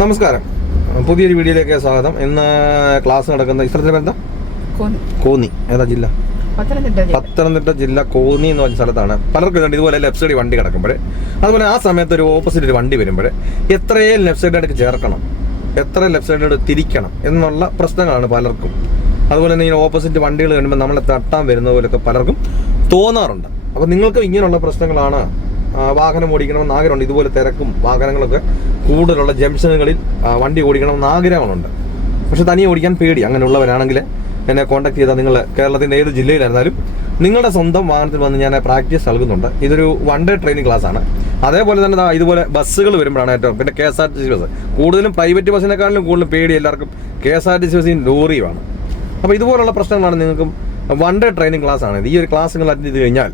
നമസ്കാരം. പുതിയൊരു വീഡിയോയിലേക്ക് സ്വാഗതം. ഇന്ന് ക്ലാസ് നടക്കുന്ന ഇത്തരത്തിൽ എന്താ കോന്നി. ഏതാ ജില്ല? പത്തനംതിട്ട ജില്ല. കോന്നി എന്ന് പറഞ്ഞ സ്ഥലത്താണ്. പലർക്കും ഇതുണ്ട്. ഇതുപോലെ ലെഫ്റ്റ് സൈഡിൽ വണ്ടി കിടക്കുമ്പോൾ അതുപോലെ ആ സമയത്ത് ഒരു ഓപ്പോസിറ്റ് ഒരു വണ്ടി വരുമ്പോൾ എത്രയും ലെഫ്റ്റ് സൈഡിലേക്ക് ചേർക്കണം. എത്ര ലെഫ്റ്റ് സൈഡിലോട്ട് തിരിക്കണം എന്നുള്ള പ്രശ്നങ്ങളാണ് പലർക്കും. അതുപോലെ തന്നെ ഇങ്ങനെ ഓപ്പോസിറ്റ് വണ്ടികൾ കഴിയുമ്പോൾ നമ്മളെ തട്ടാൻ വരുന്ന പോലെയൊക്കെ പലർക്കും തോന്നാറുണ്ട്. അപ്പോൾ നിങ്ങൾക്ക് ഇങ്ങനെയുള്ള പ്രശ്നങ്ങളാണ് വാഹനം ഓടിക്കണമെന്ന് ആഗ്രഹമുണ്ട്. ഇതുപോലെ തിരക്കും വാഹനങ്ങളൊക്കെ കൂടുതലുള്ള ജംഗ്ഷനുകളിൽ വണ്ടി ഓടിക്കണമെന്ന് ആഗ്രഹങ്ങളുണ്ട് പക്ഷെ തനിയെ ഓടിക്കാൻ പേടി അങ്ങനെയുള്ളവരാണെങ്കിൽ എന്നെ കോൺടാക്ട് ചെയ്താൽ നിങ്ങൾ കേരളത്തിന്റെ ഏത് ജില്ലയിലായിരുന്നാലും നിങ്ങളുടെ സ്വന്തം വാഹനത്തിൽ വന്ന് ഞാൻ പ്രാക്ടീസ് നൽകുന്നുണ്ട്. ഇതൊരു വൺ ഡേ ട്രെയിനിങ് ക്ലാസ് ആണ്. അതേപോലെ തന്നെ ഇതുപോലെ ബസ്സുകൾ വരുമ്പോഴാണ് ഏറ്റവും പിന്നെ K S R T C bus. കൂടുതലും പ്രൈവറ്റ് ബസ്സിനെക്കാളും കൂടുതലും പേടി എല്ലാവർക്കും K S R T C ബസ്സിന് ലോറിയുമാണ്. അപ്പോൾ ഇതുപോലുള്ള പ്രശ്നങ്ങളാണ് നിങ്ങൾക്കും വൺ ഡേ ട്രെയിനിങ് ക്ലാസ് ആണ്. ഈ ഒരു ക്ലാസ് നിങ്ങൾ അറ്റൻഡ് ചെയ്ത് കഴിഞ്ഞാൽ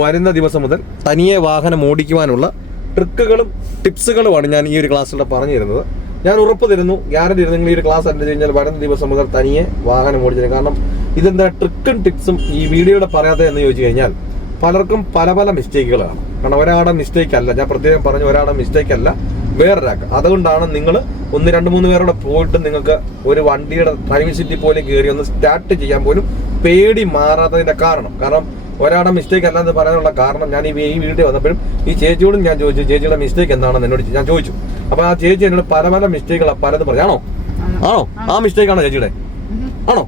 വരുന്ന ദിവസം മുതൽ തനിയെ വാഹനം ഓടിക്കുവാനുള്ള ട്രിക്കുകളും ടിപ്സുകളുമാണ് ഞാൻ ഈ ഒരു ക്ലാസ്സിലൂടെ പറഞ്ഞു തരുന്നത് ഞാൻ ഉറപ്പ് തരുന്നു ഗ്യാരണ്ടി നിങ്ങൾ ഈ ഒരു ക്ലാസ് അറ്റൻഡ് കഴിഞ്ഞാൽ വരുന്ന ദിവസം മുതൽ തനിയെ വാഹനം ഓടിച്ചു കാരണം ഇതെന്താ ട്രിക്കും ടിപ്സും ഈ വീഡിയോയുടെ പറയാതെ എന്ന് ചോദിച്ചു കഴിഞ്ഞാൽ പലർക്കും പല പല മിസ്റ്റേക്കുകളാണ്. കാരണം ഒരാളുടെ മിസ്റ്റേക്ക് അല്ല ഞാൻ പ്രത്യേകം പറഞ്ഞു ഒരാളുടെ മിസ്റ്റേക്ക് അല്ല വേറൊരാൾക്ക്. അതുകൊണ്ടാണ് നിങ്ങൾ ഒന്ന് രണ്ട് മൂന്ന് പേരോടെ പോയിട്ട് നിങ്ങൾക്ക് ഒരു വണ്ടിയുടെ ഡ്രൈവിംഗ് സീറ്റിൽ പോലും കയറി ഒന്ന് സ്റ്റാർട്ട് ചെയ്യാൻ പോലും പേടി മാറാത്തതിന്റെ കാരണം. കാരണം ഒരാളുടെ മിസ്റ്റേക്ക് അല്ലാതെ പറയാനുള്ള കാരണം ഞാൻ ഈ ഈ വീഡിയോ വന്നപ്പോഴും ഈ ചേച്ചിയോടും ഞാൻ ചോദിച്ചു ചേച്ചിയുടെ മിസ്റ്റേക്ക് എന്താണെന്ന് എന്നോട് ഞാൻ ചോദിച്ചു. അപ്പൊ ആ ചേച്ചി എന്നോട് പല പല മിസ്റ്റേക്കുകൾ പലതും പറയാണോ ആണോ? ആ മിസ്റ്റേക്ക് ആണോ ചേച്ചിയുടെ. ആണോ?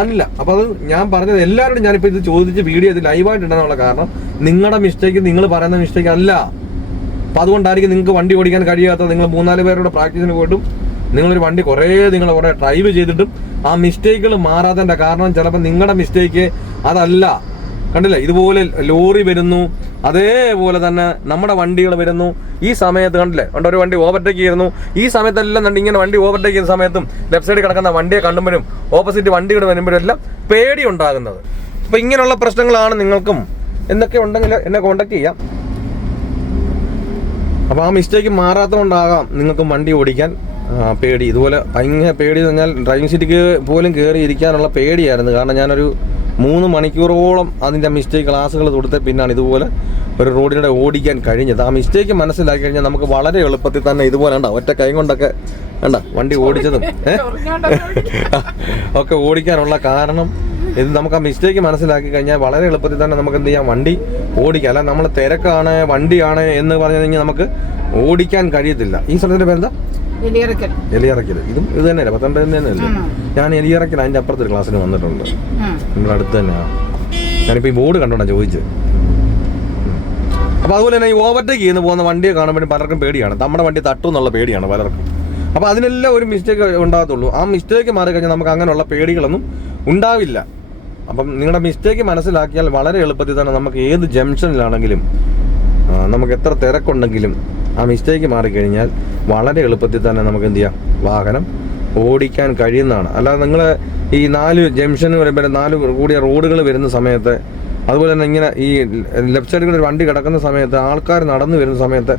അല്ല? അപ്പൊ അത് ഞാൻ പറഞ്ഞത് എല്ലാവരോടും ഞാനിപ്പോ ഇത് ചോദിച്ച് വീഡിയോ ഇത് ലൈവായിട്ട് ഇടാനുള്ള കാരണം നിങ്ങളുടെ മിസ്റ്റേക്ക് നിങ്ങൾ പറയുന്ന മിസ്റ്റേക്ക് അല്ല. അപ്പൊ അതുകൊണ്ടായിരിക്കും നിങ്ങൾക്ക് വണ്ടി ഓടിക്കാൻ കഴിയാത്ത നിങ്ങൾ മൂന്നാൽ പേരുടെ പ്രാക്ടീസിന് പോയിട്ടും നിങ്ങളൊരു വണ്ടി കുറേ നിങ്ങൾ കുറേ ഡ്രൈവ് ചെയ്തിട്ടും ആ മിസ്റ്റേക്കുകൾ മാറാത്തതിന്റെ കാരണം ചിലപ്പോൾ നിങ്ങളുടെ മിസ്റ്റേക്ക് അതല്ല. കണ്ടില്ലേ? ഇതുപോലെ ലോറി വരുന്നു അതേപോലെ തന്നെ നമ്മുടെ വണ്ടികൾ വരുന്നു. ഈ സമയത്ത് കണ്ടില്ലേ? കണ്ടോ ഒരു വണ്ടി ഓവർടേക്ക് ചെയ്യുന്നു ഈ സമയത്തെല്ലാം കണ്ട് ഇങ്ങനെ വണ്ടി ഓവർടേക്ക് ചെയ്യുന്ന സമയത്തും ലെഫ്റ്റ് സൈഡിൽ കിടക്കുന്ന വണ്ടിയെ കണ്ടുമ്പോഴും ഓപ്പോസിറ്റ് വണ്ടികൾ വരുമ്പോഴും എല്ലാം പേടി ഉണ്ടാകുന്നത്. അപ്പൊ ഇങ്ങനെയുള്ള പ്രശ്നങ്ങളാണ് നിങ്ങൾക്കും. എന്തൊക്കെ ഉണ്ടെങ്കിൽ എന്നെ കോണ്ടാക്ട് ചെയ്യാം. അപ്പോൾ ആ മിസ്റ്റേക്ക് മാറാത്തതുകൊണ്ടാകാം നിങ്ങൾക്ക് വണ്ടി ഓടിക്കാൻ പേടി. ഇതുപോലെ ഭയങ്കര പേടി എന്ന് പറഞ്ഞാൽ ഡ്രൈവിംഗ് സീറ്റിക്ക് പോലും കയറി ഇരിക്കാനുള്ള പേടിയായിരുന്നു. കാരണം ഞാനൊരു മൂന്ന് മണിക്കൂറോളം അതിന്റെ മിസ്റ്റേക്ക് ക്ലാസ്സുകൾ കൊടുത്ത പിന്നാണ് ഇതുപോലെ ഒരു റോഡിലൂടെ ഓടിക്കാൻ കഴിഞ്ഞത്. ആ മിസ്റ്റേക്ക് മനസ്സിലാക്കി കഴിഞ്ഞാൽ നമുക്ക് വളരെ എളുപ്പത്തിൽ തന്നെ ഇതുപോലെ ഉണ്ടാവും ഒറ്റ കൈ കൊണ്ടൊക്കെ വേണ്ട വണ്ടി ഓടിച്ചതും? ഒക്കെ ഓടിക്കാനുള്ള കാരണം ഇത് നമുക്ക് ആ മിസ്റ്റേക്ക് മനസ്സിലാക്കി കഴിഞ്ഞാൽ വളരെ എളുപ്പത്തിൽ തന്നെ നമുക്ക് എന്ത് ചെയ്യാം വണ്ടി ഓടിക്കാം. അല്ല നമ്മൾ തിരക്കാണ് വണ്ടിയാണ് എന്ന് പറഞ്ഞു കഴിഞ്ഞാൽ നമുക്ക് ഓടിക്കാൻ കഴിയത്തില്ല. ഈ സ്ഥലത്തിന്റെ പേരെന്താ? എലിയറക്കൽ. ഇതും ഇത് തന്നെയല്ലേ? പത്തനംതിട്ട തന്നെയല്ലേ? ഞാൻ എലിയറക്കൽ അതിന്റെ അപ്പുറത്തൊരു ക്ലാസ്സിന് വന്നിട്ടുണ്ട്. നിങ്ങളുടെ അടുത്ത് തന്നെയാ. ഞാനിപ്പോ ഈ ബോർഡ് കണ്ടോണ്ടാ ചോദിച്ചത്. അപ്പൊ അതുപോലെ തന്നെ ഈ ഓവർടേക്ക് ചെയ്യുന്ന പോകുന്ന വണ്ടിയെ കാണുമ്പോൾ പലർക്കും പേടിയാണ്. നമ്മുടെ വണ്ടി തട്ടും എന്നുള്ള പേടിയാണ് പലർക്കും. അപ്പൊ അതിനെല്ലാം ഒരു മിസ്റ്റേക്ക് ഉണ്ടാകത്തുള്ളൂ. ആ മിസ്റ്റേക്ക് മാറി കഴിഞ്ഞാൽ നമുക്ക് അങ്ങനെയുള്ള പേടികളൊന്നും ഉണ്ടാവില്ല. അപ്പം നിങ്ങളുടെ മിസ്റ്റേക്ക് മനസ്സിലാക്കിയാൽ വളരെ എളുപ്പത്തിൽ തന്നെ നമുക്ക് ഏത് ജംഗ്ഷനിലാണെങ്കിലും നമുക്ക് എത്ര തിരക്കുണ്ടെങ്കിലും ആ മിസ്റ്റേക്ക് മാറിക്കഴിഞ്ഞാൽ വളരെ എളുപ്പത്തിൽ തന്നെ നമുക്ക് എന്ത് ചെയ്യാം? വാഹനം ഓടിക്കാൻ കഴിയുന്നതാണ്. അല്ലാതെ നിങ്ങൾ ഈ നാല് ജംഗ്ഷൻ വരുമ്പോൾ നാല് കൂടിയ റോഡുകൾ വരുന്ന സമയത്ത് അതുപോലെ തന്നെ ഇങ്ങനെ ഈ ലെഫ്റ്റ് സൈഡിൽ ഒരു വണ്ടി കിടക്കുന്ന സമയത്ത് ആൾക്കാർ നടന്നു വരുന്ന സമയത്ത്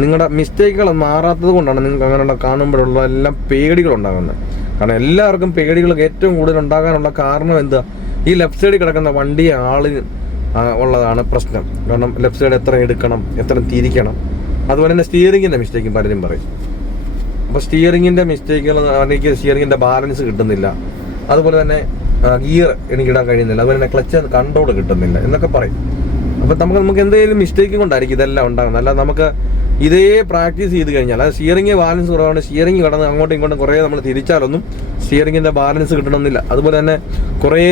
നിങ്ങളുടെ മിസ്റ്റേക്കുകൾ മാറാത്തത് കൊണ്ടാണ് നിങ്ങൾക്ക് അങ്ങനെയുള്ള കാണുമ്പോഴുള്ള എല്ലാം പേടികൾ ഉണ്ടാകുന്നത്. കാരണം എല്ലാവർക്കും പേടികൾ ഏറ്റവും കൂടുതൽ ഉണ്ടാകാനുള്ള കാരണം എന്താ? ഈ ലെഫ്റ്റ് സൈഡിൽ കിടക്കുന്ന വണ്ടി ആളിന് ഉള്ളതാണ് പ്രശ്നം. കാരണം ലെഫ്റ്റ് സൈഡ് എത്ര എടുക്കണം എത്ര തിരിക്കണം അതുപോലെ തന്നെ സ്റ്റിയറിങ്ങിന്റെ മിസ്റ്റേക്കും പലരും പറയും. അപ്പോൾ സ്റ്റിയറിങ്ങിന്റെ മിസ്റ്റേക്കുകൾ എനിക്ക് സ്റ്റിയറിങ്ങിന്റെ ബാലൻസ് കിട്ടുന്നില്ല. അതുപോലെ തന്നെ ഗിയർ എനിക്ക് ഇടാൻ കഴിയുന്നില്ല. അതുപോലെ തന്നെ ക്ലച്ച് കൺട്രോൾ കിട്ടുന്നില്ല. എന്നൊക്കെ പറയും. അപ്പോൾ നമുക്ക് നമുക്ക് എന്തെങ്കിലും മിസ്റ്റേക്ക് കൊണ്ടായിരിക്കും ഇതെല്ലാം ഉണ്ടാകുന്നത്. അല്ല നമുക്ക് ഇതേ പ്രാക്ടീസ് ചെയ്ത് കഴിഞ്ഞാൽ അത് സ്റ്റിയറിംഗ് ബാലൻസ് കുറവാണ്. സ്റ്റിയറിംഗ് കടന്ന് അങ്ങോട്ടും ഇങ്ങോട്ടും കുറേ നമ്മൾ തിരിച്ചാലൊന്നും സ്റ്റിയറിങ്ങിന്റെ ബാലൻസ് കിട്ടണമെന്നില്ല. അതുപോലെ തന്നെ കുറേ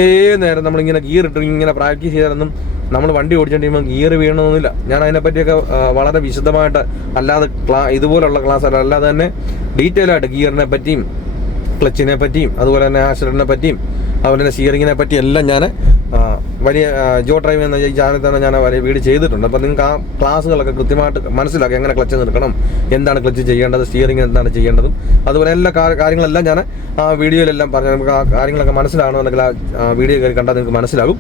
നേരം നമ്മളിങ്ങനെ ഗിയർ ഇട്ട് ഇങ്ങനെ പ്രാക്ടീസ് ചെയ്താലൊന്നും നമ്മൾ വണ്ടി ഓടിച്ചുകൊണ്ട് ഗിയർ വീഴണമെന്നില്ല. ഞാൻ അതിനെപ്പറ്റിയൊക്കെ വളരെ വിശദമായിട്ട് അല്ലാതെ ക്ലാ ഇതുപോലുള്ള ക്ലാസ് അല്ല. അല്ലാതെ തന്നെ ഡീറ്റെയിൽ ആയിട്ട് ഗിയറിനെ പറ്റിയും ക്ലച്ചിനെ പറ്റിയും അതുപോലെ തന്നെ ആക്സിഡന്റിനെ പറ്റിയും അതുപോലെ തന്നെ സ്റ്റിയറിങ്ങിനെ പറ്റിയും എല്ലാം ഞാൻ വലിയ ജോ ഡ്രൈവ് എന്ന ഈ ചാനൽ തന്നെ ഞാൻ വലിയ വീട് ചെയ്തിട്ടുണ്ട്. അപ്പോൾ നിങ്ങൾക്ക് ആ ക്ലാസ്സുകളൊക്കെ കൃത്യമായിട്ട് മനസ്സിലാക്കി എങ്ങനെ ക്ലച്ച് നിർക്കണം എന്താണ് ക്ലച്ച് ചെയ്യേണ്ടത് സ്റ്റിയറിംഗ് എന്താണ് ചെയ്യേണ്ടതും അതുപോലെ എല്ലാ കാര്യങ്ങളെല്ലാം ഞാൻ ആ വീഡിയോയിലെല്ലാം പറഞ്ഞു നമുക്ക് ആ കാര്യങ്ങളൊക്കെ മനസ്സിലാണോ മനസ്സിലാകണമെന്നുണ്ടെങ്കിൽ ആ വീഡിയോ കയറി കണ്ടാൽ നിങ്ങൾക്ക് മനസ്സിലാകും.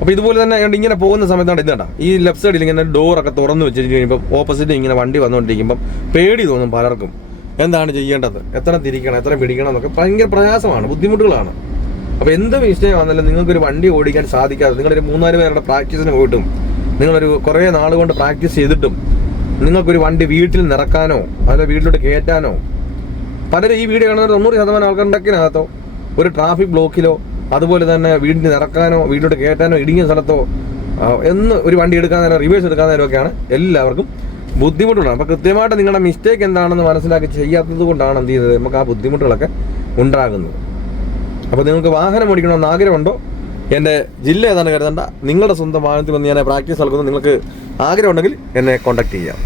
അപ്പോൾ ഇതുപോലെ തന്നെ ഇങ്ങനെ പോകുന്ന സമയത്താണ് ഇത് കണ്ട ഈ ലെഫ്റ്റ് സൈഡിൽ ഇങ്ങനെ ഡോറൊക്കെ തുറന്നു വെച്ചിട്ട് കഴിയുമ്പോൾ ഓപ്പോസിറ്റ് ഇങ്ങനെ വണ്ടി വന്നുകൊണ്ടിരിക്കുമ്പോൾ പേടി തോന്നും പലർക്കും. എന്താണ് ചെയ്യേണ്ടത്? എത്ര തിരിക്കണം എത്ര പിടിക്കണം എന്നൊക്കെ ഭയങ്കര പ്രയാസമാണ് ബുദ്ധിമുട്ടുകളാണ്. അപ്പൊ എന്ത് മിസ്റ്റേക്ക് വന്നാലും നിങ്ങൾക്കൊരു വണ്ടി ഓടിക്കാൻ സാധിക്കാതെ നിങ്ങളൊരു മൂന്നാൽ പേരുടെ പ്രാക്ടീസിന് പോയിട്ടും നിങ്ങളൊരു കുറേ നാൾ കൊണ്ട് പ്രാക്ടീസ് ചെയ്തിട്ടും നിങ്ങൾക്കൊരു വണ്ടി വീട്ടിൽ നിറക്കാനോ അല്ലെ വീട്ടിലോട്ട് കയറ്റാനോ പലരും ഈ വീഡിയോ കാണുന്ന തൊണ്ണൂറ് ശതമാനം ആൾക്കാരുണ്ടാക്കിനകത്തോ ഒരു ട്രാഫിക് ബ്ലോക്കിലോ അതുപോലെ തന്നെ വീടിന് നിറക്കാനോ വീട്ടിലോട്ട് കയറ്റാനോ ഇടുങ്ങിയ സ്ഥലത്തോ എന്ന് ഒരു വണ്ടി എടുക്കാൻ നേരം റിവേഴ്സ് എടുക്കാൻ നേരം ഒക്കെയാണ് എല്ലാവർക്കും ബുദ്ധിമുട്ടുണ്ടാകും അപ്പോൾ കൃത്യമായിട്ട് നിങ്ങളുടെ മിസ്റ്റേക്ക് എന്താണെന്ന് മനസ്സിലാക്കി ചെയ്യാത്തത് കൊണ്ടാണ് എന്ത് ചെയ്യുന്നത്? നമുക്ക് ആ ബുദ്ധിമുട്ടുകളൊക്കെ ഉണ്ടാകുന്നത്. അപ്പോൾ നിങ്ങൾക്ക് വാഹനം ഓടിക്കണമെന്ന് ആഗ്രഹമുണ്ടോ? എന്റെ ജില്ല ഏതാണ് കരുതണ്ട. നിങ്ങളുടെ സ്വന്തം വാഹനത്തിൽ വന്ന് ഞാൻ പ്രാക്ടീസ് നൽകുന്നു നിങ്ങൾക്ക് ആഗ്രഹമുണ്ടെങ്കിൽ എന്നെ കോൺടാക്ട് ചെയ്യാം.